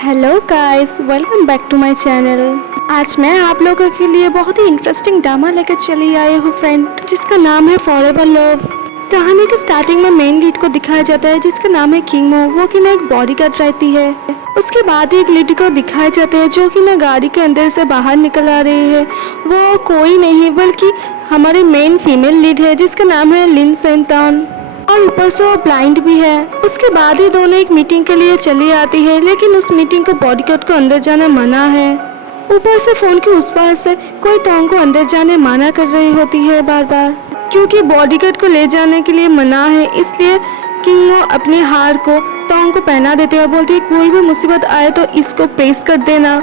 Hello guys, welcome back to my channel. आज मैं आप लोगों के लिए बहुत ही इंटरेस्टिंग ड्रामा लेकर चली आई हूँ फ्रेंड, जिसका नाम है फॉरएवर लव। कहानी के स्टार्टिंग में मेन लीड को दिखाया जाता है जिसका नाम है किंगमो। वो कि ना एक बॉडीगार्ड रहती है। उसके बाद एक लेडी को दिखाया जाता है जो कि ना गाड़ी के अंदर से बाहर निकल आ रही है। वो कोई नहीं बल्कि हमारे मेन फीमेल लीड है जिसका नाम है लिन सेंटान, और ऊपर से वो ब्लाइंड भी है। उसके बाद ही दोनों एक मीटिंग के लिए चली आती है, लेकिन उस मीटिंग को बॉडीगार्ड को अंदर जाना मना है। ऊपर से फोन के उस पार से कोई टॉन्ग को अंदर जाने मना कर रही होती है बार बार, क्योंकि बॉडीगार्ड को ले जाने के लिए मना है। इसलिए किंगो अपनी हार को टॉन्ग को पहना देते हैं और बोलती है कोई भी मुसीबत आए तो इसको प्रेस कर देना।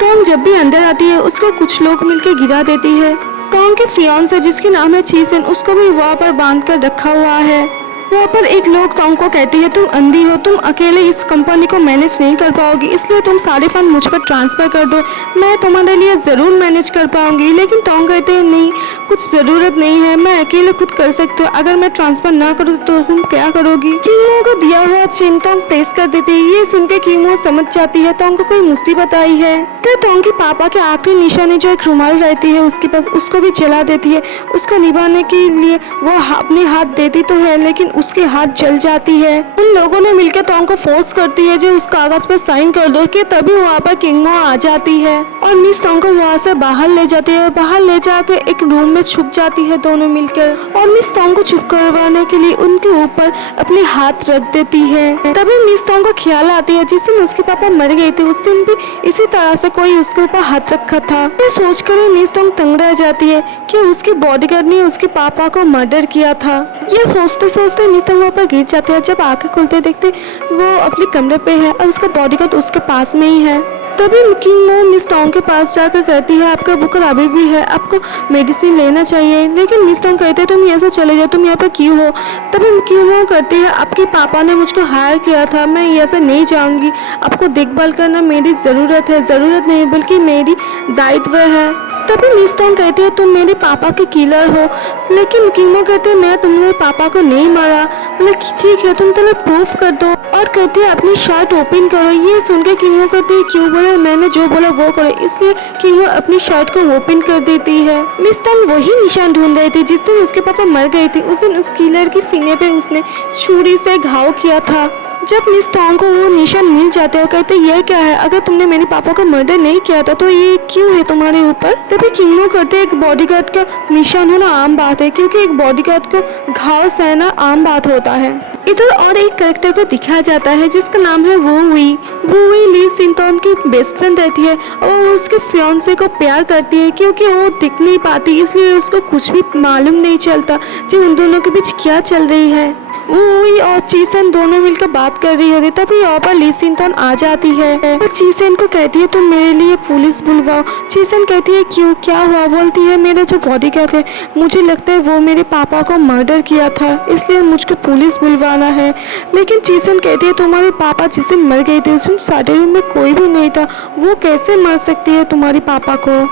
टॉन्ग जब भी अंदर आती है उसको कुछ लोग मिलकर गिरा देती है। टॉन्ग के फियांसे जिसके नाम है चीसेन, उसको भी वहाँ पर बांध कर रखा हुआ है। वहाँ पर एक लोग टॉन्ग को कहती है तुम अंधी हो, तुम अकेले इस कंपनी को मैनेज नहीं कर पाओगी, इसलिए तुम सारे फंड मुझ पर ट्रांसफ़र कर दो, मैं तुम्हारे लिए ज़रूर मैनेज कर पाऊंगी। लेकिन टॉन्ग कहते हैं नहीं, कुछ ज़रूरत नहीं है, मैं अकेले खुद कर सकती हूँ, अगर मैं ट्रांसफ़र ना करूँ तो तुम क्या करोगी। किमो को दिया हुआ चेन टॉन्ग प्रेस कर देती है। ये सुन के किमो समझ जाती है टॉन्ग को कोई मुसीबत आई है। तो टॉन्ग के पापा के आखिरी निशाने जो एक रुमाल रहती है उसके पास, उसको भी जला देती है। उसको निभाने के लिए वो अपने हाथ देती तो है लेकिन उसके हाथ जल जाती है। उन लोगों ने मिलकर टॉन्ग को फोर्स करती है जो उस कागज पर साइन कर दो कि तभी वहाँ पर किंगो आ जाती है और मिस टॉन्ग को वहाँ से बाहर ले जाती है। बाहर ले जाकर एक रूम में छुप जाती है दोनों मिलकर, और मिस टॉन्ग को चुप करवाने के लिए उनके ऊपर अपने हाथ रख देती है। तभी मिस टॉन्ग को ख्याल आती है जिस दिन उसके पापा मर गए थे उस दिन भी इसी तरह से कोई उसके ऊपर हाथ रखा था। ये सोचकर मिस टॉन्ग तंग रह जाती है कि उसके बॉडीगार्ड ने उसके पापा को मर्डर किया था। ये सोचते सोचते मिस टॉन्ग वहाँ पर गिर जाते हैं। जब आंखें खुलते देखते वो अपने कमरे पे है और उसका बॉडीगार्ड उसके पास में ही है। तभी किंगो मिस टॉन्ग के पास जाकर कहती है आपका बुखार अभी भी है, आपको मेडिसिन लेना चाहिए। लेकिन मिस टॉन्ग कहते हैं तुम यहाँ से चले जाओ, तुम यहाँ पर क्यों हो। तभी किंगो कहती है आपके पापा ने मुझको हायर किया था, मैं यहाँ से नहीं जाऊँगी, आपको देखभाल करना मेरी ज़रूरत है, ज़रूरत नहीं बल्कि मेरी दायित्व है। तभी मिस टॉन्ग कहती है तुम मेरे पापा के किलर हो। लेकिन किंगो कहते हैं मैं तुमने पापा को नहीं मारा। बोले ठीक है तुम तो प्रूफ कर दो, और कहती है अपनी शर्ट ओपन करो। ये सुन के किंगो कहती है क्यों, बोले मैंने जो बोला वो करो। इसलिए किंगो अपनी शर्ट को ओपन कर देती है। मिस टॉन्ग वही निशान ढूंढ रही थी जिस दिन उसके पापा मर गए थे। उस दिन उस किलर की सीने पे उसने छुरी से घाव किया था। जब मिस टॉन्ग को वो निशान मिल जाते हैं कहते ये क्या है, अगर तुमने मेरे पापा को मर्डर नहीं किया था तो ये क्यों है तुम्हारे ऊपर। तभी किंगो करते एक बॉडीगार्ड का निशान होना आम बात है, क्योंकि एक बॉडीगार्ड को घाव सहना आम बात होता है। इधर और एक कैरेक्टर को दिखाया जाता है जिसका नाम है वो हुई ली सिंटोन की बेस्ट फ्रेंड रहती है और उसके फियांसे को प्यार करती है। क्योंकि वो दिख नहीं पाती इसलिए उसको कुछ भी मालूम नहीं चलता कि उन दोनों के बीच क्या चल रही है। वो और चीसेन दोनों मिलकर बात कर रही होती तभी यहाँ पर ली सिंटोन आ जाती है और चीसेन को कहती है तुम मेरे लिए पुलिस बुलवाओ। चीसेन कहती है क्यों, क्या हुआ। बोलती है मेरे जो बॉडीगार्ड है मुझे लगता है वो मेरे पापा को मर्डर किया था, इसलिए मुझको पुलिस बुलवाना है। लेकिन चीसेन कहती है तुम्हारे पापा जिस दिन मर गए थे उस दिन स्टडी रूम में कोई भी नहीं था, वो कैसे मर सकती है तुम्हारे पापा को।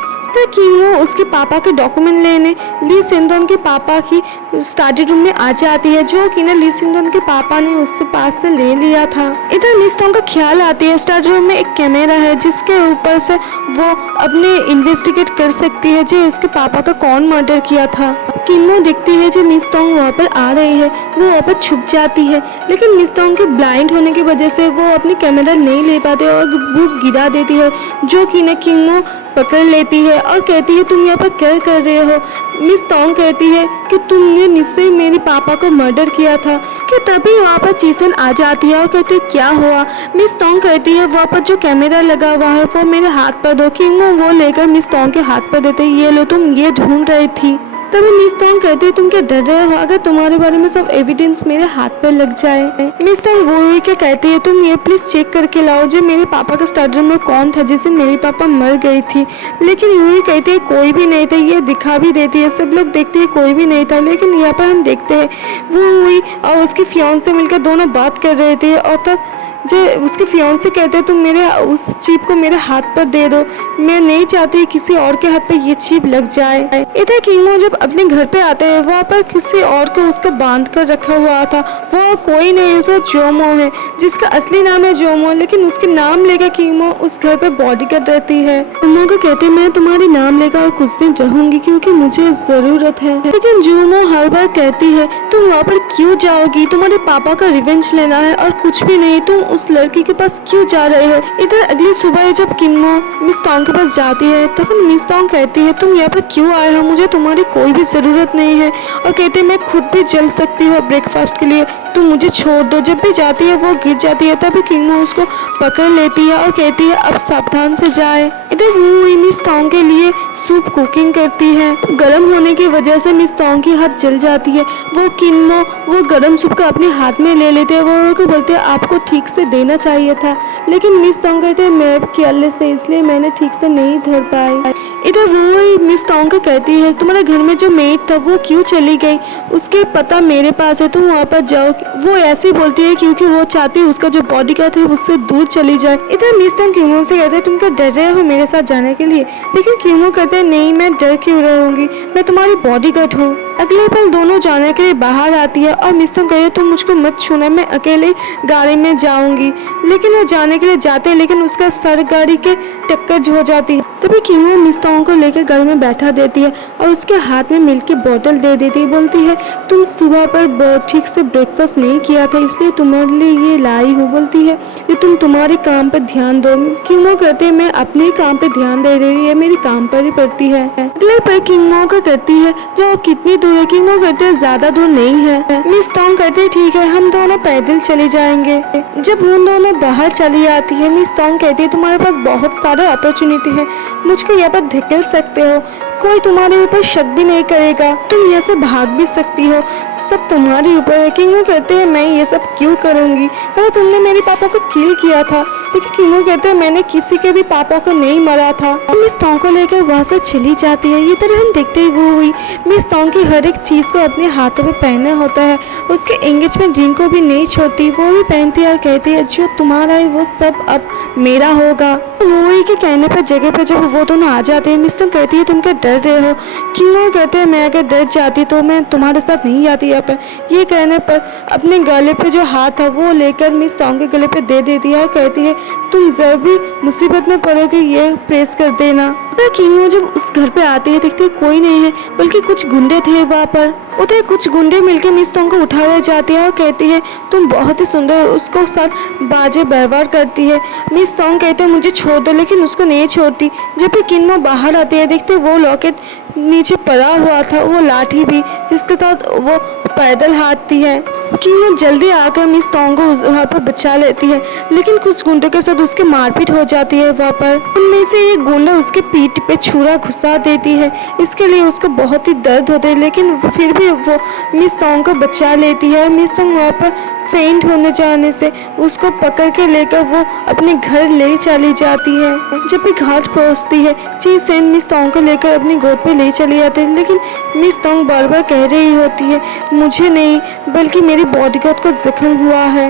कि वो उसके पापा के डॉक्यूमेंट लेने ली सिंटोन के पापा की स्टडी रूम में आ जाती है, जो कि ना ली सिंटोन के पापा ने उससे पास से ले लिया था। इधर मिस टॉन्ग का ख्याल आती है स्टडी रूम में एक कैमरा है जिसके ऊपर से वो अपने इन्वेस्टिगेट कर सकती है जो उसके पापा का कौन मर्डर किया था। किंगो दिखती है जो मिस टॉन्ग वहाँ पर आ रही है, वो वहाँ पर छुप जाती है। लेकिन मिस टॉन्ग के ब्लाइंड होने की वजह से वो अपनी कैमरा नहीं ले पाते और वो गिरा देती है, जो कि ना किंगो पकड़ लेती है और कहती है तुम यहाँ पर क्या कर रहे हो। मिस टॉन्ग कहती है कि तुमने निश्चय मेरे पापा को मर्डर किया था। कि तभी वहाँ पर चीसेन आ जाती है और कहती है क्या हुआ। मिस टॉन्ग कहती है वहाँ पर जो कैमरा लगा हुआ है वो मेरे हाथ पर दो। किंगो वो लेकर मिस टॉन्ग के हाथ पर देते ये लो तुम ये ढूंढ रही थी। तभी मिस टॉन्ग कहती है तुम क्या डर रहे हो, अगर तुम्हारे बारे में सब एविडेंस मेरे हाथ पर लग जाए। मिस टॉन्ग वो क्या कहती है तुम ये प्लीज चेक करके लाओ जो मेरे पापा का स्टडी रूम में कौन था जिस दिन मेरे पापा मर गई थी। लेकिन यूवी कहती है कोई भी नहीं था, ये दिखा भी देती है, सब लोग देखते हैं कोई भी नहीं था। लेकिन यहाँ पर हम देखते हैं वो हुई और उसके फियांसे मिलकर दोनों बात कर रहे थे और तब जो उसके फियांसे कहते हैं तुम मेरे उस चिप को मेरे हाथ पर दे दो, मैं नहीं चाहती किसी और के हाथ पे ये चिप लग जाए। इधर किमो जब अपने घर पे आते हैं वहाँ पर किसी और को उसको बांध कर रखा हुआ था। वो कोई नहीं, उसका जोमो है, जिसका असली नाम है जोमो, लेकिन उसके नाम लेकर किमो उस घर पे बॉडीगार्ड रहती है। जोमो को कहते मैं तुम्हारी नाम लेकर और कुछ दिन रहूंगी क्योंकि मुझे जरूरत है। लेकिन जोमो हर बार कहती है तुम वहाँ पर क्यों जाओगी, तुम्हारे पापा का रिवेंज लेना है और कुछ भी नहीं, तुम उस लड़की के पास क्यों जा रहे हो। इधर अगली सुबह जब किमो मिस टोंग के पास जाती है तब मिस टोंग कहती है तुम यहाँ पर क्यों आए हो, मुझे तुम्हारी कोई भी जरूरत नहीं है, और कहते मैं खुद भी जल सकती हूँ ब्रेकफास्ट के लिए, तुम मुझे छोड़ दो। जब भी जाती है वो गिर जाती है, तभी किमो उसको पकड़ लेती है और कहती है अब सावधान से जाए। इधर वो मिस टोंग के लिए सूप कुकिंग करती है। गर्म होने की वजह से मिस टोंग की हाथ जल जाती है। वो किमो वो गर्म सूप को अपने हाथ में ले लेते हैं। वो को बोलते हैं आपको ठीक से देना चाहिए था, लेकिन मिस टोंग कहते हैं मैं केयरलेस थे इसलिए मैंने ठीक से नहीं धर पाई। इधर वो मिस टोंग को कहती है तुम्हारे घर में जो मेड था वो क्यों चली गई, उसके पता मेरे पास है, तुम वहाँ पर जाओ। वो ऐसे बोलती है क्योंकि वो चाहती है उसका जो बॉडीगार्ड है उससे दूर चली जाए। इधर मिस टोंग किमो से कहते हैं तुम क्या डर रहे हो मेरे साथ जाने के लिए, लेकिन किमो कहते हैं नहीं मैं डर क्यों रहूंगी, मैं तुम्हारी बॉडीगार्ड हूँ। अगले पल दोनों जाने के लिए बाहर आती है और मिस टोंग कहती है तुम मुझको मत छूना, मैं अकेले गाड़ी में जाऊंगी। लेकिन वो जाने के लिए जाते हैं लेकिन उसका सर गाड़ी के टक्कर हो जाती है। तभी किमो मिस टोंग को लेकर गाड़ी में बैठा देती है और उसके हाथ में मिल्क की बोतल दे देती है। बोलती है तुम सुबह पर ठीक से ब्रेकफास्ट नहीं किया था इसलिए तुम्हारे लिए ये लाई हूँ। बोलती है कि तुम तुम्हारे काम पर ध्यान दो। किमो कहते हैं मैं अपने काम पे ध्यान दे रही है, मेरी काम पर ही पड़ती है। अगले पर किमो को कहती है जो कितनी दूर है, किमो कहते हैं ज्यादा दूर नहीं है। मिस टोंग कहते हैं ठीक है हम दोनों पैदल चले जाएंगे। जब उन दोनों बाहर चली आती है मिस टोंग कहती है तुम्हारे पास बहुत सारे अपॉर्चुनिटी है, मुझको यहाँ पर धकेल सकते हो, कोई तुम्हारे ऊपर शक भी नहीं करेगा, तुम यहाँ से भाग भी सकती हो, सब तुम्हारे ऊपर है। किमो कहते हैं मैं ये सब क्यों करूँगी, अरे तुमने मेरे पापा को किल किया था। लेकिन किमो कहते हैं मैंने किसी के भी पापा को नहीं मरा था। मिस टोंग को लेकर वहाँ से चली जाती है। ये तरह हम देखते हुए मिस टोंग की हर एक चीज़ को अपने हाथों में पहनना होता है, उसके एंगेजमेंट रिंग को भी नहीं छोड़ती, वो भी पहनती है और कहती है जो तुम्हारा है वो सब अब मेरा होगा। वो के कहने पर जगह पर जब वो दोनों आ जाते हैं मिस टोंग कहती है तुम क्या डर रहे हो। किमो कहते हैं मैं अगर डर जाती तो मैं तुम्हारे साथ नहीं आती यहाँ पर। ये कहने पर अपने गले पे जो हाथ था वो लेकर मिस टोंग के गले पे दे देती है और कहती है तुम जब भी मुसीबत में पड़ोगे ये प्रेस कर देना। किमो जब उस घर पे आती है देखते कोई नहीं है बल्कि कुछ गुंडे थे वहाँ पर। उधर कुछ गुंडे मिलकर मिस टोंग को उठा ले जाते हैं और कहती है तुम बहुत ही सुंदर हो, उसको साथ बाजे व्यवहार करती है। मिस टोंग कहते हैं मुझे छोड़ दो, लेकिन उसको नहीं छोड़ती। जब भी किमो बाहर आती है देखते वो लॉकेट नीचे पड़ा हुआ था, वो लाठी भी जिसके साथ वो पैदल हाथती है। किमो जल्दी आकर मिस टोंग को वहाँ पर बचा लेती है, लेकिन कुछ गुंडों के साथ उसके मारपीट हो जाती है वहाँ पर। उनमें से एक गुंडा उसके पीठ पे छुरा घुसा देती है, इसके लिए उसको बहुत ही दर्द होता है, लेकिन फिर भी वो मिस टोंग को बचा लेती है। मिस टोंग वहाँ पर फेंट होने जाने से उसको पकड़ के लेकर वो अपने घर ले चली जाती है। जब भी घाट पहुँचती है ची सेन मिस टोंग को लेकर अपनी गोद पे ले चली जाती है, लेकिन मिस टोंग बार बार कह रही होती है मुझे नहीं बल्कि मेरी बॉडीगार्ड को जख्म हुआ है।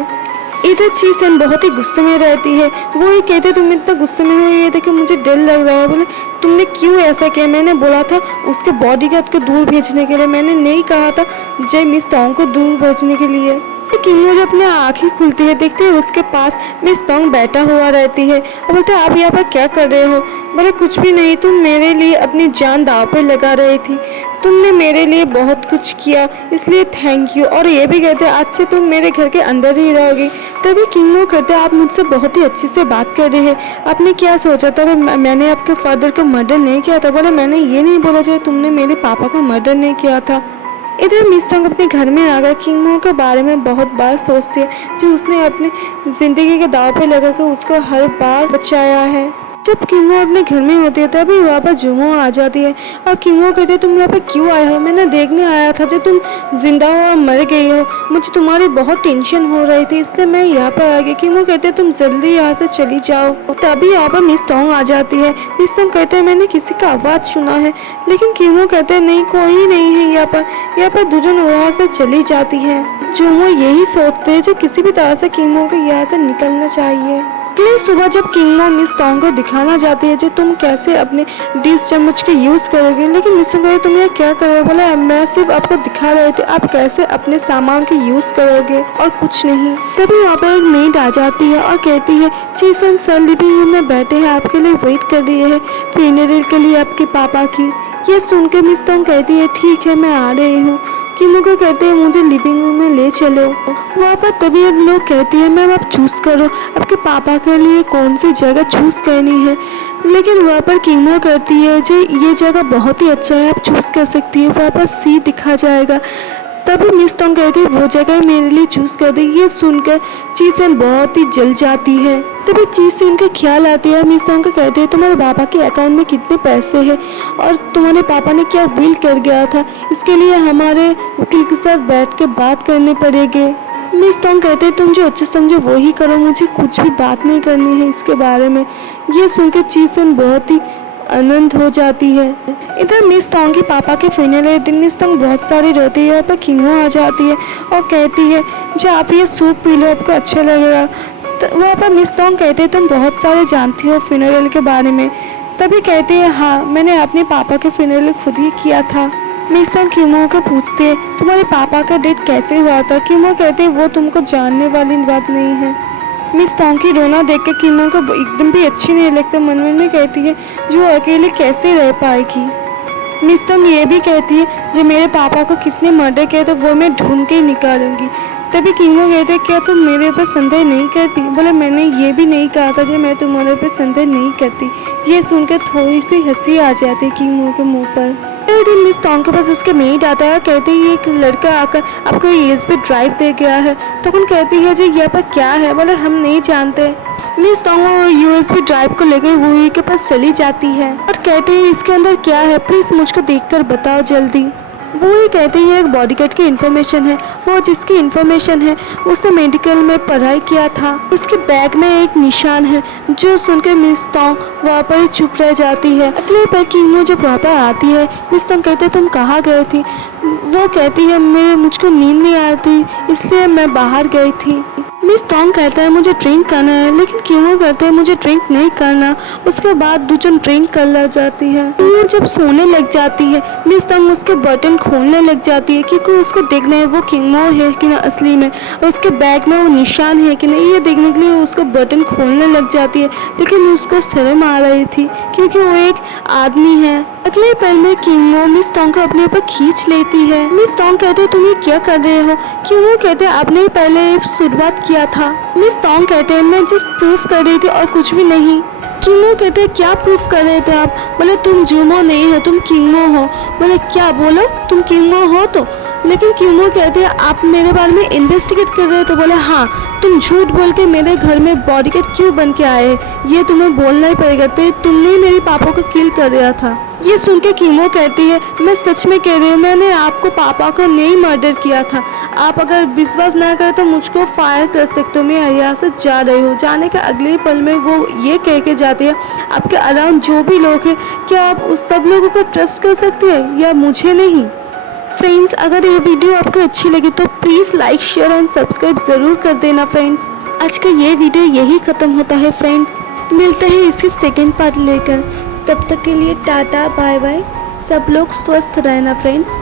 इधर ची सेन बहुत ही गुस्से में रहती है। वो ही कहते तुम इतना गुस्से में हो, ये देखो मुझे डर लग रहा है। बोले तुमने क्यों ऐसा किया, मैंने बोला था उसके बॉडीगार्ड को दूर भेजने के लिए, मैंने नहीं कहा था जय मिस टोंग को दूर भेजने के लिए। किमो जब अपनी आँखें खुलती है देखते हैं उसके पास मिस टोंग बैठा हुआ रहती है और बोलते हैं आप यहाँ पर क्या कर रहे हो। बोले कुछ भी नहीं, तुम मेरे लिए अपनी जान दांव पर लगा रही थी, तुमने मेरे लिए बहुत कुछ किया इसलिए थैंक यू, और ये भी कहते आज से तुम मेरे घर के अंदर ही रहोगी। तभी किमो कहते आप मुझसे बहुत ही अच्छे से बात कर रहे हैं, आपने क्या सोचा था मैंने आपके फादर को मर्डर नहीं किया था। बोले मैंने ये नहीं बोला जो तुमने मेरे पापा को मर्डर नहीं किया था। इधर मिस टोंग अपने घर में आकर किमो के बारे में बहुत बार सोचती है जो उसने अपनी ज़िंदगी के दाव पे लगाकर उसको हर बार बचाया है। जब किमो अपने घर में होती है तभी वहाँ पर जुमो आ जाती है और किमो कहते हैं तुम यहाँ पर क्यों आए हो? मैंने देखने आया था जो तुम जिंदा हो और मर गई हो, मुझे तुम्हारी बहुत टेंशन हो रही थी इसलिए मैं यहाँ पर आ गई। किमो कहते हैं तुम जल्दी यहाँ से चली जाओ। तभी यहाँ पर मिस तोंग आ जाती है। मिस तोंग कहते हैं मैंने किसी का आवाज़ सुना है, लेकिन किमो कहते हैं नहीं कोई नहीं है यहाँ पर दुजुन वहाँ से चली जाती है। जुमो यही सोचते हैं जो किसी भी तरह से किमो को यहाँ से निकलना चाहिए। अगली सुबह जब किमो मिस तोंग को दिखाना चाहती है जो तुम कैसे अपने डिश चम्मच के यूज़ करोगे, लेकिन मिस तोंग कहती तुम ये क्या करोगे? बोले मैं सिर्फ आपको दिखा रहे थे आप कैसे अपने सामान के यूज़ करोगे और कुछ नहीं। तभी वहाँ पर एक मेड आ जाती है और कहती है चीसन सर लिविंग रूम में बैठे हैं आपके लिए वेट कर रही है फ्यूनरल के लिए आपके पापा की। ये सुन के मिस तोंग कहती है ठीक है मैं आ रही हूँ। किमो को कहते हैं मुझे लिविंग रूम में ले चलो। वहाँ पर तभी एक लोग कहती है मैम आप चूज़ करो आपके पापा के लिए कौन सी जगह चूज़ करनी है, लेकिन वहाँ पर किमो कहती है जो ये जगह बहुत ही अच्छा है आप चूज़ कर सकती है, वहाँ पर सी दिखा जाएगा। तभी मिस तोंग कहती है वो जगह मेरे लिए चूज़ कर दी। ये सुनकर चीसन बहुत ही जल जाती है। तभी चीसन का ख्याल आती है। मिस तोंग को कहती है तुम्हारे पापा के अकाउंट में कितने पैसे हैं और तुम्हारे पापा ने क्या विल कर गया था, इसके लिए हमारे वकील के साथ बैठ के बात करनी पड़ेगी। मिस तोंग कहते हैं तुम जो अच्छा समझो वही करो, मुझे कुछ भी बात नहीं करनी है इसके बारे में। ये सुनकर चीसन बहुत ही आनंद हो जाती है। इधर मिस तोंग के पापा के फ्यूनरल दिन मिस तोंग बहुत सारी रोती है पर किमो आ जाती है और कहती है जो आप ये सूप पी लो आपको अच्छा लगेगा। तो वहाँ पर मिस तोंग कहते हैं तुम बहुत सारे जानती हो फ्यूनरल के बारे में। तभी कहते हैं हाँ मैंने अपने पापा के फ्यूनरल खुद ही किया था। मिस तोंग किमो को पूछते हैं तुम्हारे पापा का डेथ कैसे हुआ था? किमो कहते हैं वो तुमको जानने वाली बात नहीं है। मिस तोंग की रोना देख के किमो को एकदम भी अच्छी नहीं लगता, मन में कहती है जो अकेले कैसे रह पाएगी। मिस तोंग ये भी कहती है जो मेरे पापा को किसने मर्डर किया तो वो मैं ढूंढ के ही निकालूंगी। तभी किमो कहते हैं क्या तुम मेरे ऊपर संदेह नहीं करती? बोले मैंने ये भी नहीं कहा था जो मैं तुम्हारे ऊपर संदेह नहीं करती। ये सुनकर थोड़ी सी हंसी आ जाती है किमो के मुँह पर। एक दिन मिस तोंग के पास उसके मेड आता है, कहते हैं एक लड़का आकर आपको यूएसबी ड्राइव दे गया है। तो कौन कहती है जी यहाँ पर क्या है? बोले हम नहीं जानते। मिस तोंग यूएसबी ड्राइव को लेकर वूई के पास चली जाती है और कहते हैं इसके अंदर क्या है प्लीज मुझको देखकर बताओ जल्दी। वो ही कहते हैं एक बॉडीगार्ड की इन्फॉर्मेशन है, वो जिसकी इन्फॉर्मेशन है उसने मेडिकल में पढ़ाई किया था, उसके बैग में एक निशान है। जो सुनकर मिस तोंग वहाँ पर चुप रह जाती है। अगले पल किमो जब वहाँ पर आती है मिस तोंग कहते तुम कहाँ गए थी? वो कहती है मुझको नींद नहीं आती इसलिए मैं बाहर गई थी। मिस तोंग कहता है मुझे ड्रिंक करना है, लेकिन किमो कहते हैं मुझे ड्रिंक नहीं करना। उसके बाद दुजुन ड्रिंक कर लग जाती है। किमो जब सोने लग जाती है मिस तोंग उसके बटन खोलने लग जाती है क्योंकि उसको देखना है वो किमो है कि ना असली में, और उसके बैग में वो निशान है कि नहीं ये देखने के लिए उसको बटन खोलने लग जाती है। लेकिन उसको शर्म आ रही थी क्योंकि वो एक आदमी है। अगले पल में किमो मिस तोंग को अपने ऊपर खींच लेती है। मिस तोंग कहते हैं तुम ये क्या कर रहे हो? किमो कहते हैं आपने ही पहले शुरुआत किया था। मिस तोंग कहते हैं मैं जस्ट प्रूफ कर रही थी और कुछ भी नहीं। किमो कहते हैं क्या प्रूफ कर रहे थे आप? बोले तुम जुमो नहीं हो तुम किमो हो। बोले क्या? बोलो तुम किमो हो तो? लेकिन किमो कहते हैं आप मेरे बारे में इन्वेस्टिगेट कर रहे हो? तो बोले हाँ तुम झूठ बोल के मेरे घर में बॉडीगार्ड क्यों बन के आए, ये तुम्हें बोलना ही पड़ेगा। तो तुमने ही मेरे पापा को किल कर दिया था। ये सुन के किमो कहती है मैं सच में कह रही हूँ मैंने आपको पापा को नहीं मर्डर किया था। आप अगर विश्वास ना करें तो मुझको फायर कर सकते हो, मैं यहाँ से जा रही हूँ। जाने के अगले पल में वो ये कह के जाती है आपके अराउंड जो भी लोग हैं क्या आप उस सब लोगों को ट्रस्ट कर सकते हैं या मुझे नहीं? फ्रेंड्स अगर ये वीडियो आपको अच्छी लगी तो please like share and subscribe ज़रूर कर देना फ्रेंड्स। आज का ये वीडियो यही ख़त्म होता है फ्रेंड्स, मिलते हैं इसकी सेकेंड पार्ट लेकर। तब तक के लिए टाटा बाय बाय, सब लोग स्वस्थ रहना फ्रेंड्स।